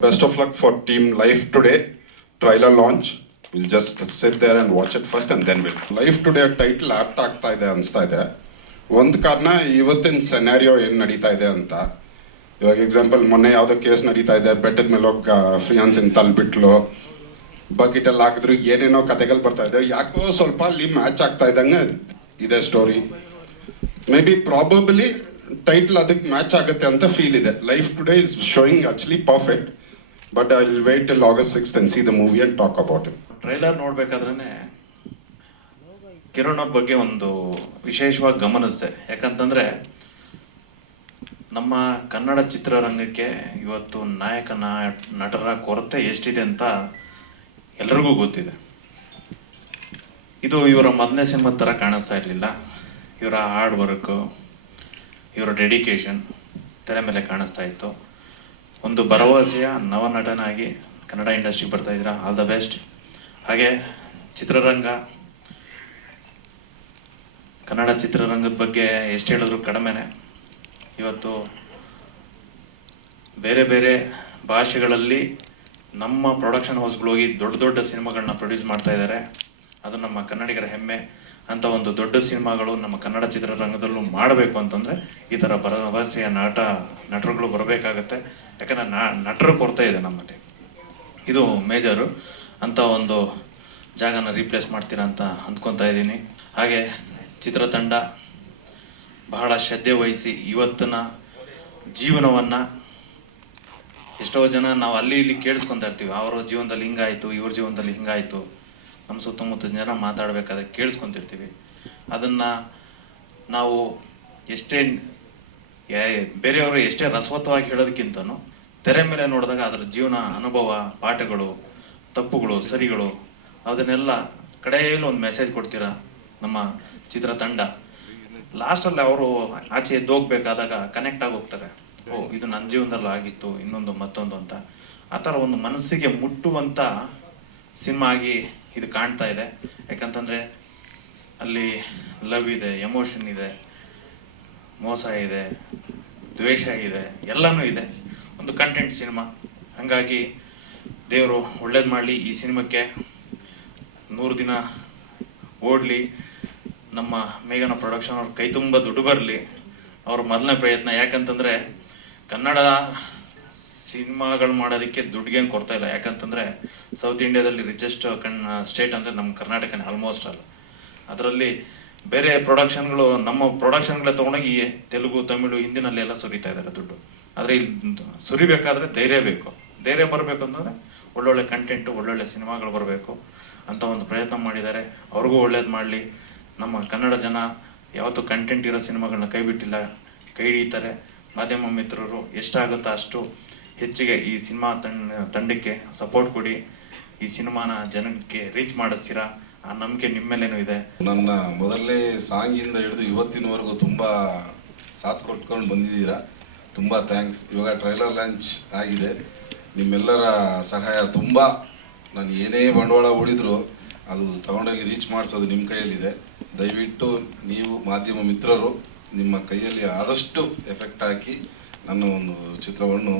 Best of luck for Team Life Today trailer launch. We'll just sit there and watch it first and then we'll. Life Today title apt ಆಗ್ತಾ ಇದೆ ಅನಿಸ್ತಾ ಇದೆ. ಒಂದು ಕಾರಣ ಇವತ್ತಿನ ಸೆನಾರಿಯೋ ಏನು ನಡೀತಾ ಇದೆ ಅಂತ. ಇವಾಗ ಎಕ್ಸಾಂಪಲ್ ಮೊನ್ನೆ ಯಾವುದೋ ಕೇಸ್ ನಡೀತಾ ಇದೆ, ಬೆಟ್ಟದ ಮೇಲೆ ಹೋಗಿ ಫಿಯಾನ್ಸಿನ ತಲ್ಬಿಟ್ಲು, ಬಕೆಟಲ್ಲಿ ಹಾಕಿದ್ರು, ಏನೇನೋ ಕತೆಗಳು ಬರ್ತಾ ಇದೆ. ಯಾಕೋ ಸ್ವಲ್ಪ ಅಲ್ಲಿ ಮ್ಯಾಚ್ ಆಗ್ತಾ ಇದ್ದಂಗೆ ಇದೆ story. May be probably title ಅದಕ್ಕೆ ಮ್ಯಾಚ್ ಆಗುತ್ತೆ ಅಂತ ಫೀಲ್ ಇದೆ. Life today is showing actually perfect. But I'll wait till August 6th and see the movie and talk about it. Trailer ನೋಡ್ಬೇಕಾದ್ರೆ ಕಿರಣ್ ಅವ್ರ ಬಗ್ಗೆ ಒಂದು ವಿಶೇಷವಾಗಿ ಗಮನಿಸಿದೆ. ಯಾಕಂತಂದ್ರೆ ನಮ್ಮ ಕನ್ನಡ ಚಿತ್ರರಂಗಕ್ಕೆ ಇವತ್ತು ನಾಯಕ ನಟರ ಕೊರತೆ ಎಷ್ಟಿದೆ ಅಂತ ಎಲ್ರಿಗೂ ಗೊತ್ತಿದೆ. ಇದು ಇವರ ಮೊದಲನೇ ಸಿನಿಮಾ ಥರ ಕಾಣಿಸ್ತಾ ಇರಲಿಲ್ಲ. ಇವರ ಹಾರ್ಡ್ ವರ್ಕು, ಇವರ ಡೆಡಿಕೇಶನ್ ತೆರೆ ಮೇಲೆ ಕಾಣಿಸ್ತಾ ಇತ್ತು. ಒಂದು ಭರವಸೆಯ ನವನಟನಾಗಿ ಕನ್ನಡ ಇಂಡಸ್ಟ್ರಿಗೆ ಬರ್ತಾ ಇದ್ದೀರಾ, ಆಲ್ ದ ಬೆಸ್ಟ್. ಹಾಗೆ ಕನ್ನಡ ಚಿತ್ರರಂಗದ ಬಗ್ಗೆ ಎಷ್ಟು ಹೇಳಿದ್ರು ಕಡಿಮೆನೆ. ಇವತ್ತು ಬೇರೆ ಬೇರೆ ಭಾಷೆಗಳಲ್ಲಿ ನಮ್ಮ ಪ್ರೊಡಕ್ಷನ್ ಹೌಸ್ಗಳು ಹೋಗಿ ದೊಡ್ಡ ದೊಡ್ಡ ಸಿನಿಮಾಗಳನ್ನ ಪ್ರೊಡ್ಯೂಸ್ ಮಾಡ್ತಾ ಇದ್ದಾರೆ. ಅದು ನಮ್ಮ ಕನ್ನಡಿಗರ ಹೆಮ್ಮೆ. ಅಂತ ಒಂದು ದೊಡ್ಡ ಸಿನಿಮಾಗಳು ನಮ್ಮ ಕನ್ನಡ ಚಿತ್ರರಂಗದಲ್ಲೂ ಮಾಡಬೇಕು ಅಂತಂದರೆ ಈ ಥರ ಭರವಸೆಯ ನಟರುಗಳು ಬರಬೇಕಾಗತ್ತೆ. ಯಾಕಂದರೆ ನಟರ ಕೊರತೆ ಇದೆ ನಮ್ಮಲ್ಲಿ. ಇದು ಮೇಜರು. ಅಂತ ಒಂದು ಜಾಗನ ರೀಪ್ಲೇಸ್ ಮಾಡ್ತೀರಾ ಅಂತ ಅಂದ್ಕೊತಾ ಇದ್ದೀನಿ. ಹಾಗೆ ಚಿತ್ರತಂಡ ಬಹಳ ಶ್ರದ್ಧೆ ವಹಿಸಿ ಇವತ್ತಿನ ಜೀವನವನ್ನು, ಎಷ್ಟೋ ಜನ ನಾವು ಅಲ್ಲಿ ಇಲ್ಲಿ ಕೇಳಿಸ್ಕೊತಾ ಇರ್ತೀವಿ, ಅವರ ಜೀವನದಲ್ಲಿ ಹಿಂಗಾಯಿತು, ಇವ್ರ ಜೀವನದಲ್ಲಿ ಹಿಂಗಾಯಿತು. ನಮ್ಮ ಸುತ್ತಮುತ್ತ ಜನ ಮಾತಾಡಬೇಕಾದ್ರೆ ಕೇಳಿಸ್ಕೊತಿರ್ತೀವಿ. ಅದನ್ನು ನಾವು ಎಷ್ಟೇ ಬೇರೆಯವರು ಎಷ್ಟೇ ರಸವತ್ತವಾಗಿ ಹೇಳೋದಕ್ಕಿಂತನೂ ತೆರೆ ಮೇಲೆ ನೋಡಿದಾಗ ಅದರ ಜೀವನ ಅನುಭವ, ಪಾಠಗಳು, ತಪ್ಪುಗಳು, ಸರಿಗಳು, ಅದನ್ನೆಲ್ಲ ಕಡೆಯಲ್ಲಿ ಒಂದು ಮೆಸೇಜ್ ಕೊಡ್ತೀರಾ ನಮ್ಮ ಚಿತ್ರತಂಡ. ಲಾಸ್ಟಲ್ಲಿ ಅವರು ಆಚೆ ಎದ್ದೋಗ್ಬೇಕಾದಾಗ ಕನೆಕ್ಟ್ ಆಗಿ ಹೋಗ್ತಾರೆ. ಓ, ಇದು ನನ್ನ ಜೀವನದಲ್ಲಿ ಆಗಿತ್ತು, ಇನ್ನೊಂದು ಮತ್ತೊಂದು ಅಂತ. ಆ ಥರ ಒಂದು ಮನಸ್ಸಿಗೆ ಮುಟ್ಟುವಂಥ ಸಿನಿಮಾ ಆಗಿ ಇದು ಕಾಣ್ತಾ ಇದೆ. ಯಾಕಂತಂದರೆ ಅಲ್ಲಿ ಲವ್ ಇದೆ, ಎಮೋಷನ್ ಇದೆ, ಮೋಸ ಇದೆ, ದ್ವೇಷ ಇದೆ, ಎಲ್ಲನೂ ಇದೆ. ಒಂದು ಕಂಟೆಂಟ್ ಸಿನಿಮಾ. ಹಾಗಾಗಿ ದೇವರು ಒಳ್ಳೇದು ಮಾಡಲಿ. ಈ ಸಿನಿಮಾಕ್ಕೆ 100 ದಿನ ಓಡಲಿ. ನಮ್ಮ ಮೇಘನ ಪ್ರೊಡಕ್ಷನ್ ಅವ್ರ ಕೈ ತುಂಬ ದುಡ್ಡು ಬರಲಿ. ಅವ್ರ ಮೊದಲನೇ ಪ್ರಯತ್ನ. ಯಾಕಂತಂದರೆ ಕನ್ನಡ ಸಿನಿಮಾಗಳು ಮಾಡೋದಕ್ಕೆ ದುಡ್ಡಿಗೇನು ಕೊಡ್ತಾ ಇಲ್ಲ. ಯಾಕಂತಂದರೆ ಸೌತ್ ಇಂಡಿಯಾದಲ್ಲಿ ರಿಚೆಸ್ಟ್ ಸ್ಟೇಟ್ ಅಂದರೆ ನಮ್ಮ ಕರ್ನಾಟಕನೇ ಆಲ್ಮೋಸ್ಟ್ ಅಲ್ಲ. ಅದರಲ್ಲಿ ಬೇರೆ ಪ್ರೊಡಕ್ಷನ್ಗಳು ನಮ್ಮ ಪ್ರೊಡಕ್ಷನ್ಗಳೇ ತೊಗೊಂಡೋಗಿ ತೆಲುಗು, ತಮಿಳು, ಹಿಂದಿನಲ್ಲಿ ಎಲ್ಲ ಸುರಿತಾ ಇದ್ದಾರೆ ದುಡ್ಡು. ಆದರೆ ಇಲ್ಲಿ ಸುರಿಬೇಕಾದ್ರೆ ಧೈರ್ಯ ಬೇಕು. ಧೈರ್ಯ ಬರಬೇಕು ಅಂತಂದರೆ ಒಳ್ಳೊಳ್ಳೆ ಕಂಟೆಂಟು, ಒಳ್ಳೊಳ್ಳೆ ಸಿನಿಮಾಗಳು ಬರಬೇಕು ಅಂತ ಒಂದು ಪ್ರಯತ್ನ ಮಾಡಿದ್ದಾರೆ. ಅವ್ರಿಗೂ ಒಳ್ಳೇದು ಮಾಡಲಿ. ನಮ್ಮ ಕನ್ನಡ ಜನ ಯಾವತ್ತೂ ಕಂಟೆಂಟ್ ಇರೋ ಸಿನಿಮಾಗಳನ್ನ ಕೈ ಬಿಟ್ಟಿಲ್ಲ, ಕೈ ಹಿಡಿತಾರೆ. ಮಾಧ್ಯಮ ಮಿತ್ರರು ಎಷ್ಟಾಗುತ್ತೋ ಅಷ್ಟು ಹೆಚ್ಚಿಗೆ ಈ ಸಿನಿಮಾ ತಂಡಕ್ಕೆ ಸಪೋರ್ಟ್ ಕೊಡಿ. ಈ ಸಿನಿಮಾನ ಜನಕ್ಕೆ ರೀಚ್ ಮಾಡಿಸ್ತೀರಾ, ಆ ನಂಬಿಕೆ ನಿಮ್ಮ ಮೇಲೇನೂ ಇದೆ. ನನ್ನ ಮೊದಲನೇ ಸಾಂಗಿಂದ ಹಿಡಿದು ಇವತ್ತಿನವರೆಗೂ ತುಂಬ ಸಾಥ್ ಕೊಟ್ಕೊಂಡು ಬಂದಿದ್ದೀರಾ. ತುಂಬ ಥ್ಯಾಂಕ್ಸ್. ಇವಾಗ ಟ್ರೈಲರ್ ಲಾಂಚ್ ಆಗಿದೆ. ನಿಮ್ಮೆಲ್ಲರ ಸಹಾಯ ತುಂಬ. ನಾನು ಏನೇ ಬಂಡವಾಳ ಹೂಡಿದ್ರು ಅದು ತಗೊಂಡೋಗಿ ರೀಚ್ ಮಾಡಿಸೋದು ನಿಮ್ಮ ಕೈಯಲ್ಲಿದೆ. ದಯವಿಟ್ಟು ನೀವು ಮಾಧ್ಯಮ ಮಿತ್ರರು ನಿಮ್ಮ ಕೈಯಲ್ಲಿ ಆದಷ್ಟು ಎಫೆಕ್ಟ್ ಹಾಕಿ ನನ್ನ ಒಂದು ಚಿತ್ರವನ್ನು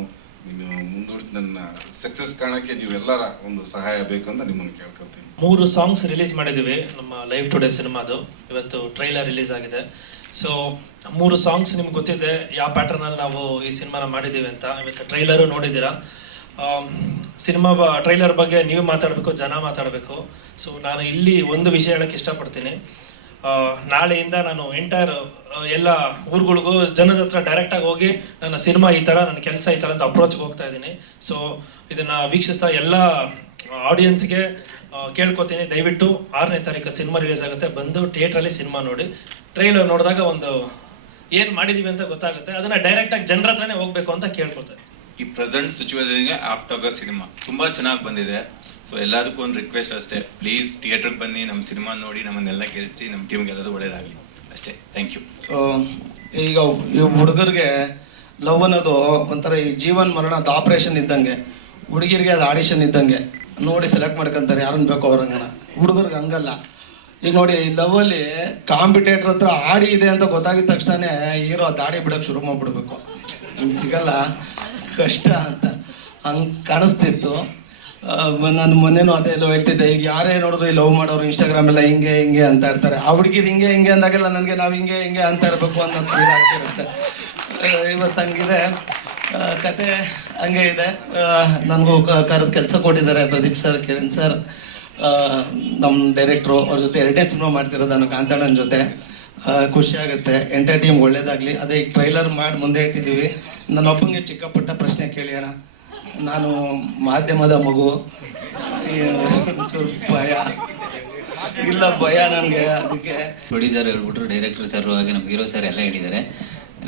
ನೀವು ಮುಂದೂಡಿಸಿ ನನ್ನ ಸಕ್ಸಸ್ ಕಾಣಕ್ಕೆ ನೀವೆಲ್ಲರ ಒಂದು ಸಹಾಯ ಬೇಕಂತ ನಿಮ್ಮನ್ನು ಕೇಳ್ಕೊತೀನಿ. 3 ಸಾಂಗ್ಸ್ ರಿಲೀಸ್ ಮಾಡಿದ್ದೀವಿ ನಮ್ಮ ಲೈಫ್ ಟುಡೇ ಸಿನಿಮಾದು. ಇವತ್ತು ಟ್ರೈಲರ್ ರಿಲೀಸ್ ಆಗಿದೆ. ಸೊ 3 ಸಾಂಗ್ಸ್ ನಿಮ್ಗೆ ಗೊತ್ತಿದೆ ಯಾವ ಪ್ಯಾಟರ್ನಲ್ಲಿ ನಾವು ಈ ಸಿನಿಮಾನ ಮಾಡಿದ್ದೀವಿ ಅಂತ. ಇವತ್ತು ಟ್ರೈಲರು ನೋಡಿದ್ದೀರಾ. ಸಿನಿಮಾ ಟ್ರೈಲರ್ ಬಗ್ಗೆ ನೀವು ಮಾತಾಡಬೇಕು, ಜನ ಮಾತಾಡಬೇಕು. ಸೊ ನಾನು ಇಲ್ಲಿ ಒಂದು ವಿಷಯ ಹೇಳಕ್ಕೆ ಇಷ್ಟಪಡ್ತೀನಿ. ನಾಳೆಯಿಂದ ನಾನು ಎಂಟೈರ್ ಎಲ್ಲ ಊರುಗಳಿಗೂ ಜನದ ಹತ್ರ ಡೈರೆಕ್ಟಾಗಿ ಹೋಗಿ ನನ್ನ ಸಿನಿಮಾ ಈ ಥರ, ನನ್ನ ಕೆಲಸ ಈ ಥರ ಅಂತ ಅಪ್ರೋಚ್ಗೆ ಹೋಗ್ತಾ ಇದ್ದೀನಿ. ಸೊ ಇದನ್ನು ವೀಕ್ಷಿಸ್ತಾ ಎಲ್ಲ ಆಡಿಯನ್ಸ್ಗೆ ಕೇಳ್ಕೊತೀನಿ, ದಯವಿಟ್ಟು 6ನೇ ತಾರೀಕು ಸಿನಿಮಾ ರಿಲೀಸ್ ಆಗುತ್ತೆ, ಬಂದು ಥಿಯೇಟ್ರಲ್ಲಿ ಸಿನಿಮಾ ನೋಡಿ. ಟ್ರೈಲರ್ ನೋಡಿದಾಗ ಒಂದು ಏನು ಮಾಡಿದ್ದೀವಿ ಅಂತ ಗೊತ್ತಾಗುತ್ತೆ. ಅದನ್ನು ಡೈರೆಕ್ಟಾಗಿ ಜನರ ಹತ್ರನೇ ಹೋಗಬೇಕು ಅಂತ ಕೇಳ್ಕೊತಾರೆ. ಈ ಪ್ರೆಸೆಂಟ್ ಸಿಚುವೇಶನ್ಗೆ ಆಪ್ಟ್ ಆಗೋ ಸಿನಿಮಾ ತುಂಬ ಚೆನ್ನಾಗಿ ಬಂದಿದೆ. ಸೊ ಎಲ್ಲದಕ್ಕೂ ಒಂದು ರಿಕ್ವೆಸ್ಟ್ ಅಷ್ಟೇ, ಪ್ಲೀಸ್ ಥಿಯೇಟ್ರಿಗೆ ಬನ್ನಿ, ನಮ್ಮ ಸಿನಿಮಾ ನೋಡಿ, ನಮ್ಮನ್ನೆಲ್ಲ ಗೆಲ್ಲಿಸಿ, ನಮ್ಮ ಟೀಮ್ಗೆ ಎಲ್ಲದು ಒಳ್ಳೇದಾಗಲಿ ಅಷ್ಟೇ. Thank you. ಈಗ ಈ ಹುಡುಗರಿಗೆ ಲವ್ ಅನ್ನೋದು ಒಂಥರ ಈ ಜೀವನ್ ಮರಣದ ಆಪ್ರೇಷನ್ ಇದ್ದಂಗೆ, ಹುಡುಗಿರಿಗೆ ಅದು ಆಡಿಷನ್ ಇದ್ದಂಗೆ. ನೋಡಿ ಸೆಲೆಕ್ಟ್ ಮಾಡ್ಕೊತಾರೆ ಯಾರನ್ನು ಬೇಕೋ ಅವ್ರಂಗನ. ಹುಡುಗರಿಗೆ ಹಂಗಲ್ಲ. ಈಗ ನೋಡಿ, ಲವ್ವಲ್ಲಿ ಕಾಂಪಿಟೇಟರ್ ಹತ್ರ ಆಡಿ ಇದೆ ಅಂತ ಗೊತ್ತಾಗಿದ ತಕ್ಷಣ ಹೀರೋ ದಾಡಿ ಬಿಡೋಕ್ಕೆ ಶುರು ಮಾಡಿಬಿಡ್ಬೇಕು. ಇನ್ನು ಸಿಗಲ್ಲ, ಕಷ್ಟ ಅಂತ. ಹಂಗೆ ಕಾಣಿಸ್ತಿತ್ತು. ನಾನು ಮೊನ್ನೆನೂ ಅದೇ ಎಲ್ಲೋ ಹೇಳ್ತಿದ್ದೆ, ಈಗ ಯಾರೇ ನೋಡಿದ್ರು ಈ ಲವ್ ಮಾಡೋರು ಇನ್ಸ್ಟಾಗ್ರಾಮ್ ಎಲ್ಲ ಹಿಂಗೆ ಹಿಂಗೆ ಅಂತ ಇರ್ತಾರೆ. ಆ ಹುಡುಗಿರು ಹಿಂಗೆ ಹಿಂಗೆ ಅಂದಾಗೆಲ್ಲ ನನಗೆ ನಾವು ಹಿಂಗೆ ಹಿಂಗೆ ಅಂತ ಇರಬೇಕು ಅನ್ನೋದು ಫೀಲ್ ಆಗ್ತಿರುತ್ತೆ. ಇವತ್ತು ಹಂಗಿದೆ ಕತೆ, ಹಂಗೆ ಇದೆ. ನನಗೂ ಕರೆದು ಕೆಲಸ ಕೊಟ್ಟಿದ್ದಾರೆ ಪ್ರದೀಪ್ ಸರ್, ಕಿರಣ್ ಸರ್, ನಮ್ಮ ಡೈರೆಕ್ಟ್ರು. ಅವ್ರ ಜೊತೆ 2ನೇ ಸಿನಿಮಾ ಮಾಡ್ತಿರೋದು ನಾನು ಕಾಂತಾಳನ ಜೊತೆ. ಖುಷಿ ಆಗುತ್ತೆ. ಎಂಟರ್ ಟೀಮ್ ಒಳ್ಳೇದಾಗಲಿ. ಅದೇ ಈಗ ಟ್ರೈಲರ್ ಮಾಡಿ ಮುಂದೆ ಇಟ್ಟಿದ್ದೀವಿ. ನನ್ನ ಒಬ್ಬನಿಗೆ ಚಿಕ್ಕ ಪುಟ್ಟ ಪ್ರಶ್ನೆ ಕೇಳಿ ಅಣ್ಣ. ನಾನು ಮಾಧ್ಯಮದ ಮಗು, ಒಂಚೂರು ಭಯ ಇಲ್ಲ, ಭಯ ನನಗೆ. ಅದಕ್ಕೆ ಪ್ರೊಡ್ಯೂಸರ್ ಹೇಳ್ಬಿಟ್ರು, ಡೈರೆಕ್ಟರ್ ಸರ್ ಹಾಗೆ ನಮ್ಮ ಹೀರೋ ಸರ್ ಎಲ್ಲ ಹೇಳಿದ್ದಾರೆ.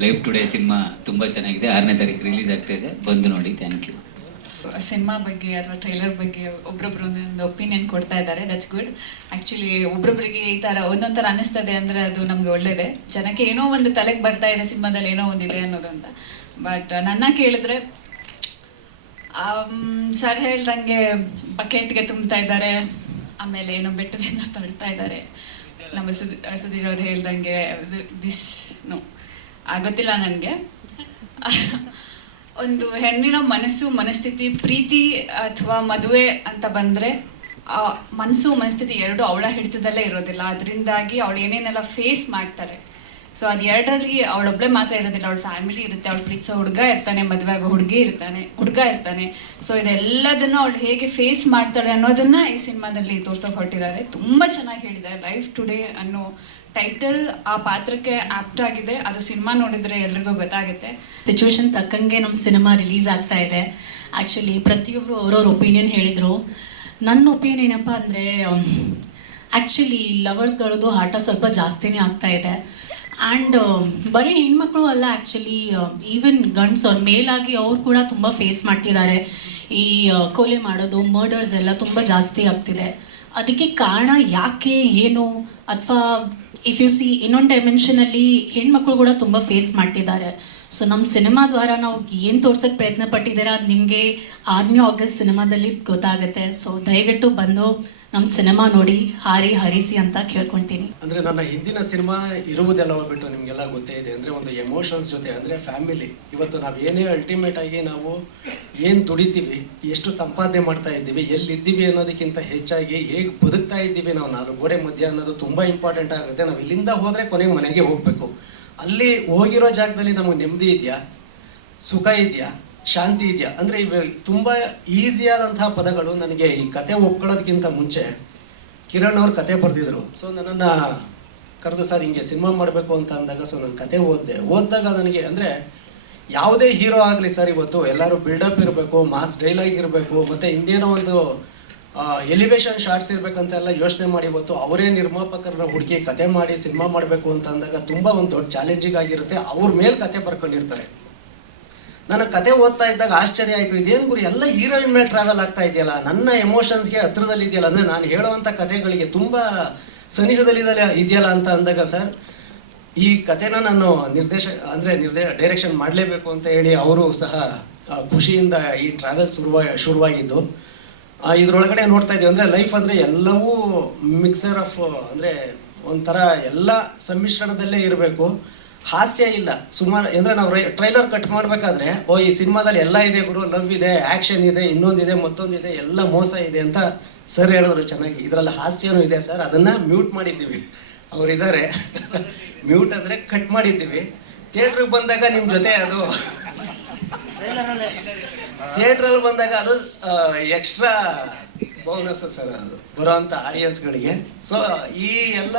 ಲೈಫ್ ಟುಡೇ ಸಿನಿಮಾ ತುಂಬ ಚೆನ್ನಾಗಿದೆ. 6ನೇ ತಾರೀಕು ರಿಲೀಸ್ ಆಗ್ತಾ ಇದೆ, ಬಂದು ನೋಡಿ. Thank you. ಸಿನಿಮಾ ಬಗ್ಗೆ ಅಥವಾ ಟ್ರೈಲರ್ ಬಗ್ಗೆ ಒಬ್ರೊಬ್ರು ಒಂದೊಂದು ಒಪಿನಿಯನ್ ಕೊಡ್ತಾ ಇದ್ದಾರೆ. That's good. ಆ್ಯಕ್ಚುಲಿ ಒಬ್ರೊಬ್ರಿಗೆ ಈ ಥರ ಒಂದೊಂದು ಥರ ಅನ್ನಿಸ್ತದೆ ಅಂದರೆ ಅದು ನಮಗೆ ಒಳ್ಳೇದೇ. ಜನಕ್ಕೆ ಏನೋ ಒಂದು ತಲೆಗೆ ಬರ್ತಾ ಇದೆ ಸಿನಿಮಾದಲ್ಲಿ ಏನೋ ಒಂದಿದೆ ಅನ್ನೋದು ಅಂತ. ಬಟ್ ನನ್ನ ಕೇಳಿದ್ರೆ ಸರ್ ಹೇಳ್ದಂಗೆ ಬಕೆಟ್ಗೆ ತುಂಬ್ತಾ ಇದ್ದಾರೆ, ಆಮೇಲೆ ಏನೋ ಬೆಟ್ಟದಿಂದ ತಳ್ತಾ ಇದ್ದಾರೆ. ನಮ್ಮ ಸುಧೀರ್ ಅವ್ರು ಹೇಳ್ದಂಗೆ ದಿಸ್ ನೋ ಗೊತ್ತಿಲ್ಲ ನನಗೆ. ಒಂದು ಹೆಣ್ಣಿನ ಮನಸ್ಥಿತಿ, ಪ್ರೀತಿ ಅಥವಾ ಮದುವೆ ಅಂತ ಬಂದರೆ ಆ ಮನಸ್ಥಿತಿ ಎರಡು ಅವಳ ಹಿಡಿತದಲ್ಲೇ ಇರೋದಿಲ್ಲ. ಅದರಿಂದಾಗಿ ಅವಳು ಏನೇನೆಲ್ಲ ಫೇಸ್ ಮಾಡ್ತಾರೆ. ಸೊ ಅದು ಎರಡರಲ್ಲಿ ಅವಳೊಬ್ಬಳೇ ಮಾತ್ರ ಇರೋದಿಲ್ಲ, ಅವಳ ಫ್ಯಾಮಿಲಿ ಇರುತ್ತೆ, ಅವಳು ಪ್ರೀತಿಸೋ ಹುಡುಗ ಇರ್ತಾನೆ, ಮದುವೆ ಆಗೋ ಹುಡುಗ ಇರ್ತಾನೆ. ಸೊ ಇದೆಲ್ಲದನ್ನು ಅವಳು ಹೇಗೆ ಫೇಸ್ ಮಾಡ್ತಾಳೆ ಅನ್ನೋದನ್ನ ಈ ಸಿನಿಮಾದಲ್ಲಿ ತೋರ್ಸೋಕೆ ಹೊರಟಿದ್ದಾರೆ. ತುಂಬ ಚೆನ್ನಾಗಿ ಹೇಳಿದ್ದಾರೆ. ಲೈಫ್ ಟುಡೇ ಅನ್ನೋ ಟೈಟಲ್ ಆ ಪಾತ್ರಕ್ಕೆ ಆಪ್ಟ್ ಆಗಿದೆ. ಅದು ಸಿನಿಮಾ ನೋಡಿದ್ರೆ ಎಲ್ರಿಗೂ ಗೊತ್ತಾಗುತ್ತೆ. ಸಿಚುವೇಶನ್ ತಕ್ಕಂಗೆ ನಮ್ಮ ಸಿನಿಮಾ ರಿಲೀಸ್ ಆಗ್ತಾ ಇದೆ. ಆ್ಯಕ್ಚುಲಿ ಪ್ರತಿಯೊಬ್ಬರು ಅವ್ರವ್ರ ಒಪಿನಿಯನ್ ಹೇಳಿದರು. ನನ್ನ ಒಪಿನಿಯನ್ ಏನಪ್ಪ ಅಂದರೆ, ಆ್ಯಕ್ಚುಲಿ ಲವರ್ಸ್ಗಳದ್ದು ಆಟ ಸ್ವಲ್ಪ ಜಾಸ್ತಿನೇ ಆಗ್ತಾ ಇದೆ. ಆ್ಯಂಡ್ ಬರೀ ಹೆಣ್ಮಕ್ಳು ಅಲ್ಲ, ಆ್ಯಕ್ಚುಲಿ ಈವನ್ ಗಂಡ್ಸ್ ಅವ್ರ ಮೇಲಾಗಿ ಅವ್ರು ಕೂಡ ತುಂಬ ಫೇಸ್ ಮಾಡ್ತಿದ್ದಾರೆ. ಈ ಕೊಲೆ ಮಾಡೋದು, ಮರ್ಡರ್ಸ್ ಎಲ್ಲ ತುಂಬ ಜಾಸ್ತಿ ಆಗ್ತಿದೆ. ಅದಕ್ಕೆ ಕಾರಣ ಯಾಕೆ, ಏನು, ಅಥವಾ ಇಫ್ ಯು ಸಿ ಇನ್ನೊಂದು ಡೈಮೆನ್ಷನಲ್ಲಿ ಹೆಣ್ಮಕ್ಳು ಕೂಡ ತುಂಬ ಫೇಸ್ ಮಾಡ್ತಿದ್ದಾರೆ. ಸೊ ನಮ್ಮ ಸಿನಿಮಾ ದ್ವಾರ ನಾವು ಏನು ತೋರ್ಸೋಕ್ಕೆ ಪ್ರಯತ್ನ ಪಟ್ಟಿದ್ದೀರಾ ಅದು ನಿಮಗೆ 6ನೇ ಆಗಸ್ಟ್ ಸಿನಿಮಾದಲ್ಲಿ ಗೊತ್ತಾಗುತ್ತೆ. ಸೊ ದಯವಿಟ್ಟು ಬಂದು ನಮ್ಮ ಸಿನಿಮಾ ನೋಡಿ, ಹರಿಸಿ ಅಂತ ಕೇಳ್ಕೊತೀನಿ. ಅಂದರೆ ನನ್ನ ಹಿಂದಿನ ಸಿನಿಮಾ ಇರುವುದೆಲ್ಲವ ಬಿಟ್ಟು ನಿಮಗೆಲ್ಲ ಗೊತ್ತೇ ಇದೆ. ಅಂದರೆ ಒಂದು ಎಮೋಷನ್ಸ್ ಜೊತೆ, ಅಂದರೆ ಫ್ಯಾಮಿಲಿ. ಇವತ್ತು ನಾವು ಏನೇ ಅಲ್ಟಿಮೇಟ್ ಆಗಿ ನಾವು ಏನು ದುಡಿತೀವಿ, ಎಷ್ಟು ಸಂಪಾದನೆ ಮಾಡ್ತಾ ಇದ್ದೀವಿ, ಎಲ್ಲಿದ್ದೀವಿ ಅನ್ನೋದಕ್ಕಿಂತ ಹೆಚ್ಚಾಗಿ ಹೇಗೆ ಬದುಕ್ತಾ ಇದ್ದೀವಿ ನಾವು 4 ಗೋಡೆ ಮಧ್ಯೆ ಅನ್ನೋದು ತುಂಬ ಇಂಪಾರ್ಟೆಂಟ್ ಆಗುತ್ತೆ. ನಾವು ಇಲ್ಲಿಂದ ಹೋದರೆ ಕೊನೆಗೆ ಮನೆಗೆ ಹೋಗಬೇಕು. ಅಲ್ಲಿ ಹೋಗಿರೋ ಜಾಗದಲ್ಲಿ ನಮಗೆ ನೆಮ್ಮದಿ ಇದೆಯಾ, ಸುಖ ಇದೆಯಾ, ಶಾಂತಿ ಇದೆಯಾ? ಅಂದರೆ ಇವು ತುಂಬ ಈಸಿಯಾದಂತಹ ಪದಗಳು. ನನಗೆ ಈ ಕತೆ ಒಪ್ಕೊಳ್ಳೋದಕ್ಕಿಂತ ಮುಂಚೆ ಕಿರಣ್ ಅವ್ರು ಕತೆ ಬರೆದಿದ್ರು. ಸೊ ನನ್ನನ್ನು ಕರೆದು ಸರ್ ಹಿಂಗೆ ಸಿನಿಮಾ ಮಾಡಬೇಕು ಅಂತ ಅಂದಾಗ, ಸೊ ನಾನು ಕತೆ ಓದಿದಾಗ ನನಗೆ ಅಂದರೆ ಯಾವುದೇ ಹೀರೋ ಆಗಲಿ ಸರ್, ಇವತ್ತು ಎಲ್ಲರೂ ಬಿಲ್ಡಪ್ ಇರಬೇಕು, ಮಾಸ್ ಡೈಲಾಗ್ ಇರಬೇಕು, ಮತ್ತು ಇನ್ನೇನೋ ಒಂದು ಎಲಿವೇಶನ್ ಶಾರ್ಟ್ಸ್ ಇರಬೇಕಂತೆಲ್ಲ ಯೋಚನೆ ಮಾಡಿ ಇವತ್ತು ಅವರೇ ನಿರ್ಮಾಪಕರ ಹುಡುಕಿ ಕತೆ ಮಾಡಿ ಸಿನಿಮಾ ಮಾಡಬೇಕು ಅಂತ ಅಂದಾಗ ತುಂಬ ಒಂದು ದೊಡ್ಡ ಚಾಲೆಂಜಿಂಗ್ ಆಗಿರುತ್ತೆ. ಅವ್ರ ಮೇಲೆ ಕತೆ ಬರ್ಕೊಂಡಿರ್ತಾರೆ. ನಾನು ಕತೆ ಓದ್ತಾ ಇದ್ದಾಗ ಆಶ್ಚರ್ಯ ಆಯಿತು, ಇದೇನು ಗುರಿ ಎಲ್ಲ ಹೀರೋಯಿನ್ ಮೇಲೆ ಟ್ರಾವೆಲ್ ಆಗ್ತಾ ಇದೆಯಲ್ಲ, ನನ್ನ ಎಮೋಷನ್ಸ್ಗೆ ಹತ್ರದಲ್ಲಿ ಇದೆಯಲ್ಲ, ಅಂದರೆ ನಾನು ಹೇಳುವಂಥ ಕತೆಗಳಿಗೆ ತುಂಬ ಸನಿಹದಲ್ಲಿ ಇದೆಯಲ್ಲ ಅಂತ ಅಂದಾಗ ಸರ್, ಈ ಕತೆನ ನಾನು ಡೈರೆಕ್ಷನ್ ಮಾಡಲೇಬೇಕು ಅಂತ ಹೇಳಿ ಅವರು ಸಹ ಖುಷಿಯಿಂದ ಈ ಟ್ರಾವೆಲ್ ಶುರುವಾಗಿದ್ದು. ಇದರೊಳಗಡೆ ನೋಡ್ತಾ ಇದ್ದೀವಿ ಅಂದರೆ ಲೈಫ್ ಅಂದರೆ ಎಲ್ಲವೂ ಮಿಕ್ಸರ್ ಆಫ್, ಅಂದರೆ ಒಂಥರ ಎಲ್ಲ ಸಮ್ಮಿಶ್ರಣದಲ್ಲೇ ಇರಬೇಕು. ಹಾಸ್ಯ ಇಲ್ಲ ಸುಮಾರು. ಅಂದರೆ ನಾವು ಟ್ರೈಲರ್ ಕಟ್ ಮಾಡಬೇಕಾದ್ರೆ ಈ ಸಿನಿಮಾದಲ್ಲಿ ಎಲ್ಲ ಇದೆ ಗುರು, ಲವ್ ಇದೆ, ಆ್ಯಕ್ಷನ್ ಇದೆ, ಇನ್ನೊಂದಿದೆ, ಮತ್ತೊಂದಿದೆ, ಎಲ್ಲ ಮೋಸ ಇದೆ ಅಂತ ಸರ್ ಹೇಳಿದ್ರು ಚೆನ್ನಾಗಿ. ಇದರಲ್ಲಿ ಹಾಸ್ಯನೂ ಇದೆ ಸರ್, ಅದನ್ನು ಮ್ಯೂಟ್ ಮಾಡಿದ್ದೀವಿ. ಅವರಿದ್ದಾರೆ ಮ್ಯೂಟ್ ಅಂದರೆ ಕಟ್ ಮಾಡಿದ್ದೀವಿ. ಥಿಯೇಟ್ರಿಗೆ ಬಂದಾಗ ನಿಮ್ಮ ಜೊತೆ ಅದು ಥಿಯೇಟ್ರಲ್ಲಿ ಬಂದಾಗ ಅದು ಎಕ್ಸ್ಟ್ರಾ ಬೋನಸ್ ಸರ್, ಅದು ಬರೋವಂಥ ಆಡಿಯನ್ಸ್ಗಳಿಗೆ. ಸೊ ಈ ಎಲ್ಲ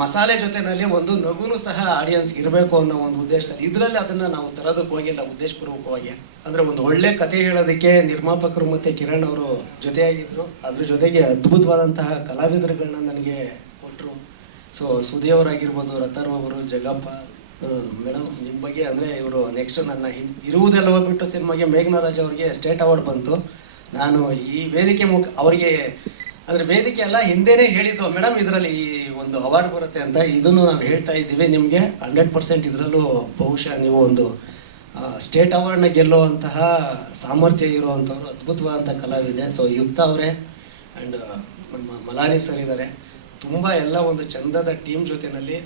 ಮಸಾಲೆ ಜೊತೆನಲ್ಲಿ ಒಂದು ನಗುನು ಸಹ ಆಡಿಯನ್ಸ್ಗೆ ಇರಬೇಕು ಅನ್ನೋ ಒಂದು ಉದ್ದೇಶದಲ್ಲಿ ಇದರಲ್ಲಿ ಅದನ್ನು ನಾವು ತರೋದಕ್ಕೆ ಹೋಗಿಲ್ಲ ಉದ್ದೇಶಪೂರ್ವಕವಾಗಿ. ಅಂದರೆ ಒಂದು ಒಳ್ಳೆ ಕತೆ ಹೇಳೋದಕ್ಕೆ ನಿರ್ಮಾಪಕರು ಮತ್ತು ಕಿರಣ್ ಅವರು ಜೊತೆಯಾಗಿದ್ದರು. ಅದ್ರ ಜೊತೆಗೆ ಅದ್ಭುತವಾದಂತಹ ಕಲಾವಿದರುಗಳನ್ನ ನನಗೆ ಕೊಟ್ಟರು. ಸೊ ಸುಧಿಯವರಾಗಿರ್ಬೋದು, ರತರ್ ಅವರು, ಜಗಪ್ಪ ಮೇಡಮ್, ನಿಮ್ಮ ಬಗ್ಗೆ ಅಂದರೆ ಇವರು ನೆಕ್ಸ್ಟ್ ನನ್ನ ಇರುವುದೆಲ್ಲವ ಬಿಟ್ಟು ಸಿನಿಮಾಗೆ ಮೇಘನಾರಾಜ್ ಅವರಿಗೆ ಸ್ಟೇಟ್ ಅವಾರ್ಡ್ ಬಂತು. ನಾನು ಈ ವೇದಿಕೆ ಅವರಿಗೆ ಅಂದರೆ ವೇದಿಕೆ ಎಲ್ಲ ಹಿಂದೆನೇ ಹೇಳಿದ್ದು, ಮೇಡಮ್ ಇದರಲ್ಲಿ ಈ ಒಂದು ಅವಾರ್ಡ್ ಬರುತ್ತೆ ಅಂತ. ಇದನ್ನು ನಾವು ಹೇಳ್ತಾ ಇದ್ದೀವಿ ನಿಮಗೆ 100% ಇದರಲ್ಲೂ ಬಹುಶಃ ನೀವು ಒಂದು ಸ್ಟೇಟ್ ಅವಾರ್ಡ್ನ ಗೆಲ್ಲುವಂತಹ ಸಾಮರ್ಥ್ಯ ಇರುವಂಥವ್ರು, ಅದ್ಭುತವಾದಂಥ ಕಲಾವಿದೆ. ಸೊ ಯುಕ್ತ ಅವರೇ ಆ್ಯಂಡ್ ನಮ್ಮ ಮಲಾನಿ ಸರ್ ಇದ್ದಾರೆ. ತುಂಬ ಎಲ್ಲ ಒಂದು ಚಂದದ ಟೀಮ್ ಜೊತೆಯಲ್ಲಿ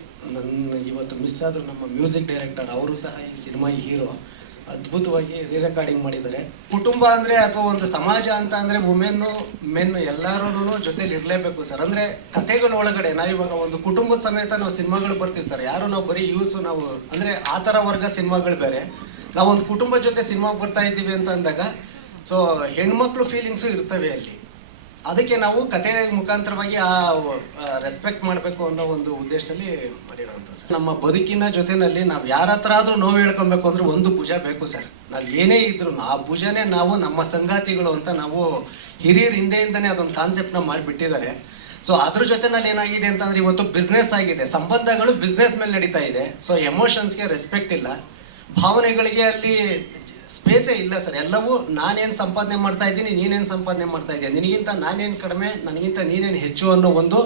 ಇವತ್ತು ಮಿಸ್ ಆದರೂ ನಮ್ಮ ಮ್ಯೂಸಿಕ್ ಡೈರೆಕ್ಟರ್ ಅವರು ಸಹ ಈ ಸಿನಿಮಾ ಹೀರೋ. ಅದ್ಭುತವಾಗಿ ರೀ ರೆಕಾರ್ಡಿಂಗ್ ಮಾಡಿದ್ದಾರೆ. ಕುಟುಂಬ ಅಂದರೆ ಅಥವಾ ಒಂದು ಸಮಾಜ ಅಂತ ಅಂದರೆ ಮೆನ್ ಎಲ್ಲರೂ ಜೊತೆಲಿ ಇರಲೇಬೇಕು ಸರ್. ಅಂದರೆ ಕಥೆಗಳ ಒಳಗಡೆ ನಾವಿವಾಗ ಒಂದು ಕುಟುಂಬದ ಸಮೇತ ನಾವು ಸಿನಿಮಾಗಳು ಬರ್ತೀವಿ ಸರ್. ಯಾರು ನಾವು ಬರೀ ಯೂಸು ನಾವು ಅಂದರೆ ಆ ಥರ ವರ್ಗ ಸಿನಿಮಾಗಳು ಬೇರೆ, ನಾವೊಂದು ಕುಟುಂಬದ ಜೊತೆ ಸಿನಿಮಾಗೆ ಬರ್ತಾ ಇದ್ದೀವಿ ಅಂತ ಅಂದಾಗ ಸೊ ಹೆಣ್ಮಕ್ಳು ಫೀಲಿಂಗ್ಸು ಇರ್ತವೆ ಅಲ್ಲಿ. ಅದಕ್ಕೆ ನಾವು ಕತೆ ಮುಖಾಂತರವಾಗಿ ಆ ರೆಸ್ಪೆಕ್ಟ್ ಮಾಡಬೇಕು ಅನ್ನೋ ಒಂದು ಉದ್ದೇಶದಲ್ಲಿ ಮಾಡಿರೋಂಥದ್ದು ಸರ್. ನಮ್ಮ ಬದುಕಿನ ಜೊತೆಯಲ್ಲಿ ನಾವು ಯಾರ ಹತ್ರ ಆದರೂ ನೋವು ಹೇಳ್ಕೊಬೇಕು ಅಂದ್ರೆ ಒಂದು ಭುಜ ಬೇಕು ಸರ್. ನಾವು ಏನೇ ಇದ್ರು ಆ ಭುಜನೇ ನಾವು ನಮ್ಮ ಸಂಗಾತಿಗಳು ಅಂತ ನಾವು ಹಿರಿಯರ ಹಿಂದೆಯಿಂದನೇ ಅದೊಂದು ಕಾನ್ಸೆಪ್ಟ್ನ ಮಾಡಿಬಿಟ್ಟಿದ್ದಾರೆ. ಸೊ ಅದ್ರ ಜೊತೆನಲ್ಲಿ ಏನಾಗಿದೆ ಅಂತಂದ್ರೆ ಇವತ್ತು ಬಿಸ್ನೆಸ್ ಆಗಿದೆ, ಸಂಬಂಧಗಳು ಬಿಸ್ನೆಸ್ ಮೇಲೆ ನಡೀತಾ ಇದೆ. ಸೊ ಎಮೋಷನ್ಸ್ಗೆ ರೆಸ್ಪೆಕ್ಟ್ ಇಲ್ಲ, ಭಾವನೆಗಳಿಗೆ ಅಲ್ಲಿ ಸ್ಪೇಸೇ ಇಲ್ಲ ಸರ್. ಎಲ್ಲವೂ ನಾನೇನು ಸಂಪಾದನೆ ಮಾಡ್ತಾ ಇದ್ದೀನಿ, ನೀನೇನು ಸಂಪಾದನೆ ಮಾಡ್ತಾ ಇದೆಯಾ, ನಿನಗಿಂತ ನಾನೇನು ಕಡಿಮೆ, ನನಗಿಂತ ನೀನೇನು ಹೆಚ್ಚು ಅನ್ನೋ ಒಂದು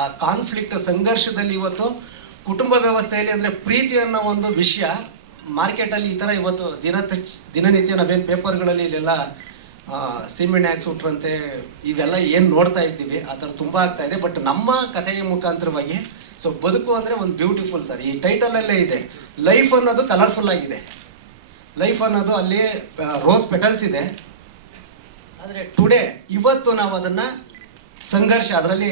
ಆ ಕಾನ್ಫ್ಲಿಕ್ಟ್ ಸಂಘರ್ಷದಲ್ಲಿ ಇವತ್ತು ಕುಟುಂಬ ವ್ಯವಸ್ಥೆಯಲ್ಲಿ ಅಂದರೆ ಪ್ರೀತಿ ಅನ್ನೋ ಒಂದು ವಿಷಯ ಮಾರ್ಕೆಟಲ್ಲಿ ಈ ಥರ ಇವತ್ತು ದಿನನಿತ್ಯ ನಾವೇನು ಪೇಪರ್ಗಳಲ್ಲಿ ಇಲ್ಲೆಲ್ಲ ಸಿಮೆಂಟ್ ಹ್ಯಾಕ್ಸ್ ಉಟ್ರಂತೆ ಇವೆಲ್ಲ ಏನು ನೋಡ್ತಾ ಇದ್ದೀವಿ ಆ ಥರ ತುಂಬ ಆಗ್ತಾ ಇದೆ. ಬಟ್ ನಮ್ಮ ಕಥೆಯ ಮುಖಾಂತರವಾಗಿ ಸೊ ಬದುಕು ಅಂದರೆ ಒಂದು ಬ್ಯೂಟಿಫುಲ್ ಸರ್. ಈ ಟೈಟಲಲ್ಲೇ ಇದೆ, ಲೈಫ್ ಅನ್ನೋದು ಕಲರ್ಫುಲ್ ಆಗಿದೆ. ಲೈಫ್ ಅನ್ನೋದು ಅಲ್ಲಿ ರೋಸ್ ಪೆಟಲ್ಸ್ ಇದೆ, ಆದರೆ ಟುಡೇ ಇವತ್ತು ನಾವು ಅದನ್ನು ಸಂಘರ್ಷ ಅದರಲ್ಲಿ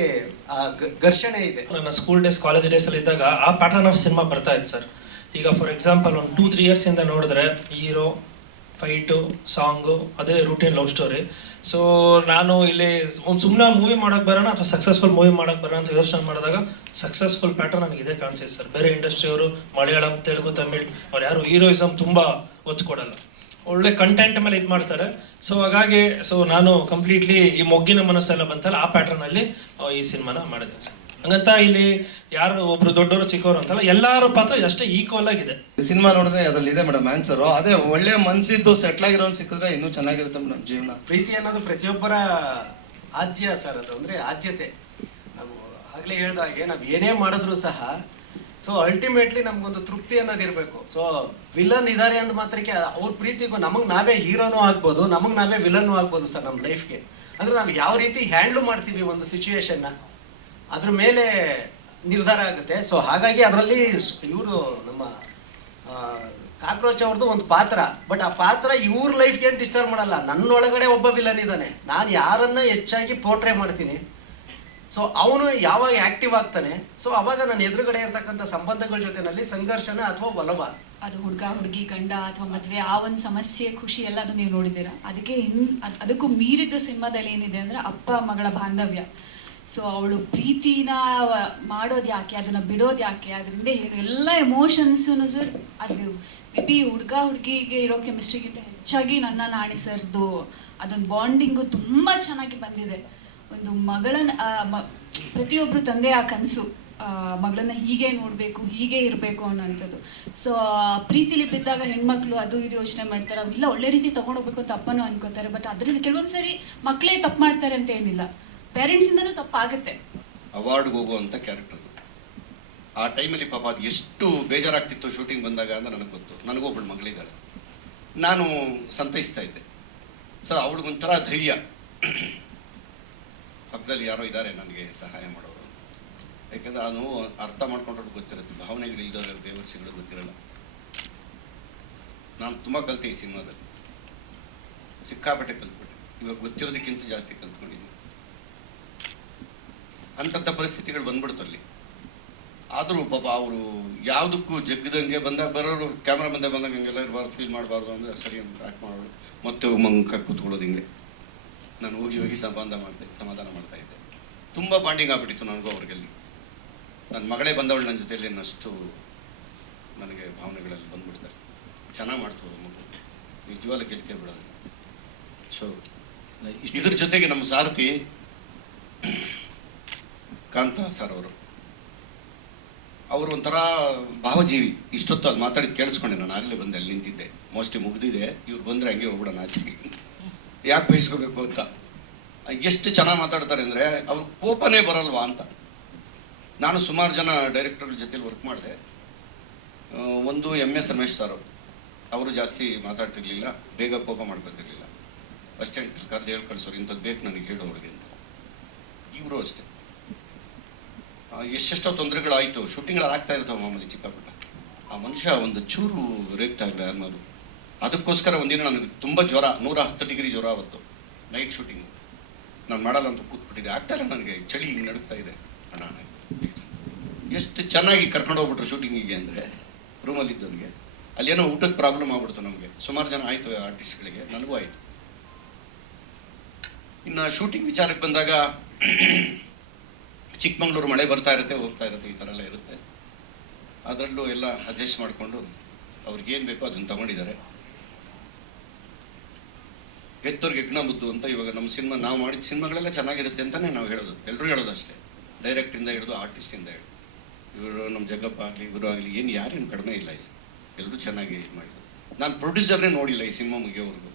ಘರ್ಷಣೆ ಇದೆ. ನನ್ನ ಸ್ಕೂಲ್ ಡೇಸ್ ಕಾಲೇಜ್ ಡೇಸಲ್ಲಿ ಇದ್ದಾಗ ಆ ಪ್ಯಾಟರ್ನ್ ಆಫ್ ಸಿನಿಮಾ ಬರ್ತಾ ಇತ್ತು ಸರ್. ಈಗ ಫಾರ್ ಎಕ್ಸಾಂಪಲ್ ಒಂದು 2-3 ಇಯರ್ಸಿಂದ ನೋಡಿದ್ರೆ ಹೀರೋ ಫೈಟು ಸಾಂಗು ಅದೇ ರೂಟೀನ್ ಲವ್ ಸ್ಟೋರಿ. ಸೊ ನಾನು ಇಲ್ಲಿ ಒಂದು ಸುಮ್ಮನೆ ಮೂವಿ ಮಾಡೋಕ್ಕೆ ಬರೋಣ ಅಥವಾ ಸಕ್ಸಸ್ಫುಲ್ ಮೂವಿ ಮಾಡೋಕ್ಕೆ ಬರೋಣ ಅಂತ ಯೋಚನೆ ಮಾಡಿದಾಗ ಸಕ್ಸಸ್ಫುಲ್ ಪ್ಯಾಟರ್ನ್ ನನಗೆ ಇದೇ ಕಾಣಿಸಿದೆ ಸರ್. ಬೇರೆ ಇಂಡಸ್ಟ್ರಿಯವರು ಮಲಯಾಳಂ, ತೆಲುಗು, ತಮಿಳ್ ಅವ್ರು ಯಾರು ಹೀರೋಯಿಸಮ್ ತುಂಬ ಒತ್ತು ಕೊಡಲ್ಲ, ಒಳ್ಳೆ ಕಂಟೆಂಟ್ ಮೇಲೆ ಇದು ಮಾಡ್ತಾರೆ. ಸೊ ಹಾಗಾಗಿ ನಾನು ಕಂಪ್ಲೀಟ್ಲಿ ಈ ಮೊಗ್ಗಿನ ಮನಸ್ಸೆಲ್ಲ ಬಂತಲ್ಲ ಆ ಪ್ಯಾಟರ್ನಲ್ಲಿ ಈ ಸಿನಿಮಾನ ಮಾಡಿದೆ ಸರ್. ಹಂಗಂತ ಇಲ್ಲಿ ಯಾರು ಒಬ್ರು ದೊಡ್ಡವರು ಚಿಕ್ಕವರು ಅಂತಲ್ಲ, ಎಲ್ಲರ ಪಾತ್ರ ಅಷ್ಟೇ ಈಕ್ವಲ್ ಆಗಿದೆ. ಸಿನಿಮಾ ನೋಡಿದ್ರೆ ಅದ್ರಲ್ಲಿ ಇದೆ ಮೇಡಮ್ ಆನ್ಸರು. ಅದೇ ಒಳ್ಳೆ ಮನ್ಸಿದ್ದು ಸೆಟ್ಲ್ ಆಗಿರೋನ್ ಸಿಕ್ಕಿದ್ರೆ ಇನ್ನೂ ಚೆನ್ನಾಗಿರುತ್ತೆ ಮೇಡಮ್ ಜೀವನ. ಪ್ರೀತಿ ಅನ್ನೋದು ಪ್ರತಿಯೊಬ್ಬರ ಆದ್ಯ ಸರ್. ಅದು ಅಂದರೆ ಆದ್ಯತೆ. ನಾವು ಆಗಲೇ ಹೇಳ್ದಾಗೆ ನಾವು ಏನೇ ಮಾಡಿದ್ರು ಸಹ ಸೊ ಅಲ್ಟಿಮೇಟ್ಲಿ ನಮ್ಗೊಂದು ತೃಪ್ತಿ ಅನ್ನೋದು ಇರಬೇಕು. ಸೊ ವಿಲನ್ ಇದ್ದಾರೆ ಅಂದ ಮಾತ್ರಕ್ಕೆ ಅವ್ರ ಪ್ರೀತಿಗೂ ನಮಗೆ ನಾವೇ ಹೀರೋನೂ ಆಗ್ಬೋದು, ನಮಗೆ ನಾವೇ ವಿಲನ್ನು ಆಗ್ಬೋದು ಸರ್ ನಮ್ಮ ಲೈಫ್ಗೆ. ಅಂದರೆ ನಾವು ಯಾವ ರೀತಿ ಹ್ಯಾಂಡ್ಲ್ ಮಾಡ್ತೀವಿ ಒಂದು ಸಿಚುವೇಶನ್ನ ಅದ್ರ ಮೇಲೆ ನಿರ್ಧಾರ ಆಗುತ್ತೆ. ಸೊ ಹಾಗಾಗಿ ಅದರಲ್ಲಿ ಇವರು ನಮ್ಮ ಕಾಕ್ರೋಚ್ ಅವ್ರದ್ದು ಒಂದು ಪಾತ್ರ, ಬಟ್ ಆ ಪಾತ್ರ ಇವ್ರ ಲೈಫ್ಗೆ ಏನು ಡಿಸ್ಟರ್ಬ್ ಮಾಡಲ್ಲ. ನನ್ನೊಳಗಡೆ ಒಬ್ಬ ವಿಲನ್ ಇದ್ದಾನೆ, ನಾನು ಯಾರನ್ನ ಹೆಚ್ಚಾಗಿ ಪೋರ್ಟ್ರೇ ಮಾಡ್ತೀನಿ. ಸೊ ಅವನು ಯಾವಾಗ ಆಕ್ಟಿವ್ ಆಗ್ತಾನೆ ಸೊ ಅವಾಗ ನನ್ನ ಎದುರುಗಡೆ ಇರ್ತಕ್ಕಂಥ ಸಂಬಂಧಗಳ ಜೊತೆನಲ್ಲಿ ಸಂಘರ್ಷನ ಅಥವಾ ಒಲವ, ಅದು ಹುಡುಗ ಹುಡುಗಿ ಗಂಡ ಅಥವಾ ಮದುವೆ ಆ ಒಂದು ಸಮಸ್ಯೆ ಖುಷಿ ಎಲ್ಲ ಅದು ನೀವು ನೋಡಿದ್ದೀರಾ. ಅದಕ್ಕೆ ಅದಕ್ಕೂ ಮೀರಿದ ಸಿನಿಮಾದಲ್ಲಿ ಏನಿದೆ ಅಂದರೆ ಅಪ್ಪ ಮಗಳ ಬಾಂಧವ್ಯ. ಸೊ ಅವಳು ಪ್ರೀತಿನ ಮಾಡೋದು ಯಾಕೆ, ಅದನ್ನ ಬಿಡೋದು ಯಾಕೆ, ಅದರಿಂದ ಏನು ಎಲ್ಲ ಎಮೋಷನ್ಸು ಸರ್. ಅದು ಮೇ ಬಿ ಹುಡುಗ ಹುಡುಗಿಗೆ ಇರೋ ಕೆಮಿಸ್ಟ್ರಿಗಿಂತ ಹೆಚ್ಚಾಗಿ ನನ್ನ ನಾಣಿ ಸರ್ದು ಅದೊಂದು ಬಾಂಡಿಂಗು ತುಂಬ ಚೆನ್ನಾಗಿ ಬಂದಿದೆ. ಒಂದು ಮಗಳನ್ನ ಪ್ರತಿಯೊಬ್ಬರು ತಂದೆ ಆ ಕನಸು ಮಗಳನ್ನ ಹೀಗೆ ನೋಡಬೇಕು, ಹೀಗೆ ಇರಬೇಕು ಅನ್ನೋಂಥದ್ದು. ಸೊ ಪ್ರೀತಿಲಿ ಬಿದ್ದಾಗ ಹೆಣ್ಮಕ್ಳು ಅದು ಇದು ಯೋಚನೆ ಮಾಡ್ತಾರೆ, ಅವೆಲ್ಲ ಒಳ್ಳೆ ರೀತಿ ತೊಗೊಂಡೋಗ್ಬೇಕು ಅಂತ ಅಪ್ಪನೂ ಅನ್ಕೋತಾರೆ. ಬಟ್ ಅದರಿಂದ ಕೆಲವೊಂದು ಸರಿ ಮಕ್ಕಳೇ ತಪ್ಪು ಮಾಡ್ತಾರೆ ಅಂತ ಏನಿಲ್ಲ, ಪೇರೆಂಟ್ಸಿಂದನೂ ತಪ್ಪಾಗುತ್ತೆ. ಅವಾರ್ಡ್ಗೆ ಹೋಗುವಂಥ ಕ್ಯಾರೆಕ್ಟರ್ ಆ ಟೈಮಲ್ಲಿ ಪಾಪ ಅದು ಎಷ್ಟು ಬೇಜಾರಾಗ್ತಿತ್ತು ಶೂಟಿಂಗ್ ಬಂದಾಗ ಅಂತ ನನಗೆ ಗೊತ್ತು. ನನಗೊಬ್ಬಳು ಮಗಳಿದ್ದಾಳೆ, ನಾನು ಸಂತೈಸ್ತಾ ಇದ್ದೆ ಸರ್. ಅವಳಿಗೊಂಥರ ಧೈರ್ಯ, ಪಕ್ಕದಲ್ಲಿ ಯಾರೋ ಇದ್ದಾರೆ ನನಗೆ ಸಹಾಯ ಮಾಡೋರು. ಯಾಕೆಂದರೆ ಆ ನೋವು ಅರ್ಥ ಮಾಡ್ಕೊಂಡ್ರೆ ಗೊತ್ತಿರುತ್ತೆ, ಭಾವನೆಗಳು ಇಲ್ಲದವ್ರೆ ಬೇವರ್ಸಿಗಳು ಗೊತ್ತಿರಲ್ಲ. ನಾನು ತುಂಬ ಕಲಿತೆ ಈ ಸಿನಿಮಾದಲ್ಲಿ, ಸಿಕ್ಕಾಪಟ್ಟೆ ಕಲ್ತ್ಬಿಟ್ಟೆ. ಇವಾಗ ಗೊತ್ತಿರೋದಕ್ಕಿಂತ ಜಾಸ್ತಿ ಕಲ್ತ್ಕೊಂಡಿದ್ದೀನಿ. ಅಂಥದ್ದು ಪರಿಸ್ಥಿತಿಗಳು ಬಂದ್ಬಿಡ್ತಲ್ಲಿ. ಆದರೂ ಪಾಪ ಅವರು ಯಾವುದಕ್ಕೂ ಜಗ್ಗದಂಗೆ ಬಂದಾಗ ಬರೋರು, ಕ್ಯಾಮ್ರಾ ಬಂದಾಗ ಹಿಂಗೆಲ್ಲ ಇರಬಾರ್ದು, ಫೀಲ್ ಮಾಡಬಾರ್ದು ಅಂದರೆ ಸರಿ ಅಂತ ಆ್ಯಕ್ಟ್ ಮಾಡೋರು. ಮತ್ತೆ ಮಂಕ ಕೂತ್ಕೊಳ್ಳೋದು ಹಿಂಗೆ. ನಾನು ಹೋಗಿ ಸಮಾಧಾನ ಮಾಡ್ತಾಯಿದ್ದೆ. ತುಂಬ ಬಾಂಡಿಂಗ್ ಆಗ್ಬಿಟ್ಟಿತ್ತು ನನಗೂ ಅವ್ರಿಗಲ್ಲಿ. ನನ್ನ ಮಗಳೇ ಬಂದವಳು ನನ್ನ ಜೊತೆಯಲ್ಲಿ ಇನ್ನಷ್ಟು ನನಗೆ ಭಾವನೆಗಳಲ್ಲಿ ಬಂದ್ಬಿಡ್ತಾರೆ. ಚೆನ್ನಾಗಿ ಮಾಡ್ತು ಮಗು, ನಿಜವಾಗ್ಲೂ ಗೆಲ್ಕೆ ಬಿಡೋದು. ಸೊ ಇದ್ರ ಜೊತೆಗೆ ನಮ್ಮ ಸಾರಥಿ ಕಾಂತ ಸರ್ ಅವರು ಒಂಥರ ಭಾವಜೀವಿ. ಇಷ್ಟೊತ್ತು ಅದು ಮಾತಾಡಿದ್ದು ಕೇಳಿಸ್ಕೊಂಡೆ, ನಾನು ಆಗಲೇ ಬಂದೆ, ಅಲ್ಲಿ ನಿಂತಿದ್ದೆ, ಮೋಸ್ಟ್ಲಿ ಮುಗ್ದಿದೆ. ಇವ್ರು ಬಂದರೆ ಹಂಗೆ ಹೋಗ್ಬಿಡೋಣ ಆಚೆಗೆ, ಯಾಕೆ ಬಯಸ್ಕೋಬೇಕು ಅಂತ. ಎಷ್ಟು ಚೆನ್ನಾಗಿ ಮಾತಾಡ್ತಾರೆ ಅಂದರೆ ಅವ್ರ ಕೋಪನೇ ಬರಲ್ವಾ ಅಂತ. ನಾನು ಸುಮಾರು ಜನ ಡೈರೆಕ್ಟರ್ಗಳ ಜೊತೆಲಿ ವರ್ಕ್ ಮಾಡಿದೆ. ಒಂದು MS ರಮೇಶ್ ಸರ್, ಅವರು ಜಾಸ್ತಿ ಮಾತಾಡ್ತಿರ್ಲಿಲ್ಲ, ಬೇಗ ಕೋಪ ಮಾಡ್ಕೊತಿರ್ಲಿಲ್ಲ. ಅಸ್ಟೆಂಟ್ ಕರೆದು ಹೇಳಿ ಕಳಿಸೋರು, ಇಂಥದ್ದು ಬೇಕು ನನಗೆ ಹೇಳೋರಿಗೆ ಅಂತ. ಇವರು ಅಷ್ಟೇ, ಎಷ್ಟೆಷ್ಟೋ ತೊಂದರೆಗಳಾಯಿತು, ಶೂಟಿಂಗ್ಗಳು ಆಗ್ತಾ ಇರ್ತಾವೆ ಮಾಮೂಲಿ ಚಿಕ್ಕಪುಟ್ಟ. ಆ ಮನುಷ್ಯ ಒಂದು ಚೂರು ರೇಗ್ತಾ ಇಲ್ಲ ಯಾರನ್ನಾರು, ಅದಕ್ಕೋಸ್ಕರ ಒಂದಿನ ನನಗೆ ತುಂಬ ಜ್ವರ, 110 ಡಿಗ್ರಿ ಜ್ವರ ಅವತ್ತು ನೈಟ್ ಶೂಟಿಂಗು. ನಾನು ಮಾಡಲ್ಲ ಅಂತ ಕೂತ್ಬಿಟ್ಟಿದ್ದೆ, ಆಗ್ತಾಯಿಲ್ಲ ನನಗೆ, ಚಳಿ ಹಿಂಗೆ ನಡುಗ್ತಾ ಇದೆ. ಅಣ್ಣ ಎಷ್ಟು ಚೆನ್ನಾಗಿ ಕರ್ಕೊಂಡು ಹೋಗ್ಬಿಟ್ರು ಶೂಟಿಂಗಿಗೆ ಅಂದರೆ ರೂಮಲ್ಲಿದ್ದವನಿಗೆ. ಅಲ್ಲೇನೋ ಊಟದ ಪ್ರಾಬ್ಲಮ್ ಆಗ್ಬಿಡ್ತು ನಮಗೆ, ಸುಮಾರು ಜನ ಆಯಿತು ಆರ್ಟಿಸ್ಟ್ಗಳಿಗೆ, ನನಗೂ ಆಯಿತು. ಇನ್ನು ಶೂಟಿಂಗ್ ವಿಚಾರಕ್ಕೆ ಬಂದಾಗ ಚಿಕ್ಕಮಂಗ್ಳೂರು ಮಳೆ ಬರ್ತಾ ಇರುತ್ತೆ, ಹೋಗ್ತಾ ಇರುತ್ತೆ, ಈ ಥರ ಎಲ್ಲ ಇರುತ್ತೆ. ಅದರಲ್ಲೂ ಎಲ್ಲ ಅಡ್ಜಸ್ಟ್ ಮಾಡಿಕೊಂಡು ಅವ್ರಿಗೇನು ಬೇಕೋ ಅದನ್ನು ತಗೊಂಡಿದ್ದಾರೆ. ಗೆದ್ದವ್ರಿಗೆ ಯಜ್ಞ ಮುದ್ದು ಅಂತ ಇವಾಗ ನಮ್ಮ ಸಿನಿಮಾ, ನಾವು ಮಾಡಿದ ಸಿನಿಮಾಗಳೆಲ್ಲ ಚೆನ್ನಾಗಿರುತ್ತೆ ಅಂತಲೇ ನಾವು ಹೇಳೋದು, ಎಲ್ಲರೂ ಹೇಳೋದು ಅಷ್ಟೇ. ಡೈರೆಕ್ಟಿಂದ ಹಿಡಿದು ಆರ್ಟಿಸ್ಟಿಂದ ಹಿಡಿದು ಇವರು ನಮ್ಮ ಜಗ್ಗಪ್ಪ ಆಗಲಿ ಇವರು ಆಗಲಿ ಏನು ಯಾರೇನು ಕಡಿಮೆ ಇಲ್ಲ, ಇಲ್ಲಿ ಎಲ್ಲರೂ ಚೆನ್ನಾಗಿ ಮಾಡಿದ್ರು. ನಾನು ಪ್ರೊಡ್ಯೂಸರ್ನೇ ನೋಡಿಲ್ಲ ಈ ಸಿನಿಮಾ ಮುಗಿಯೋವರೆಗೂ.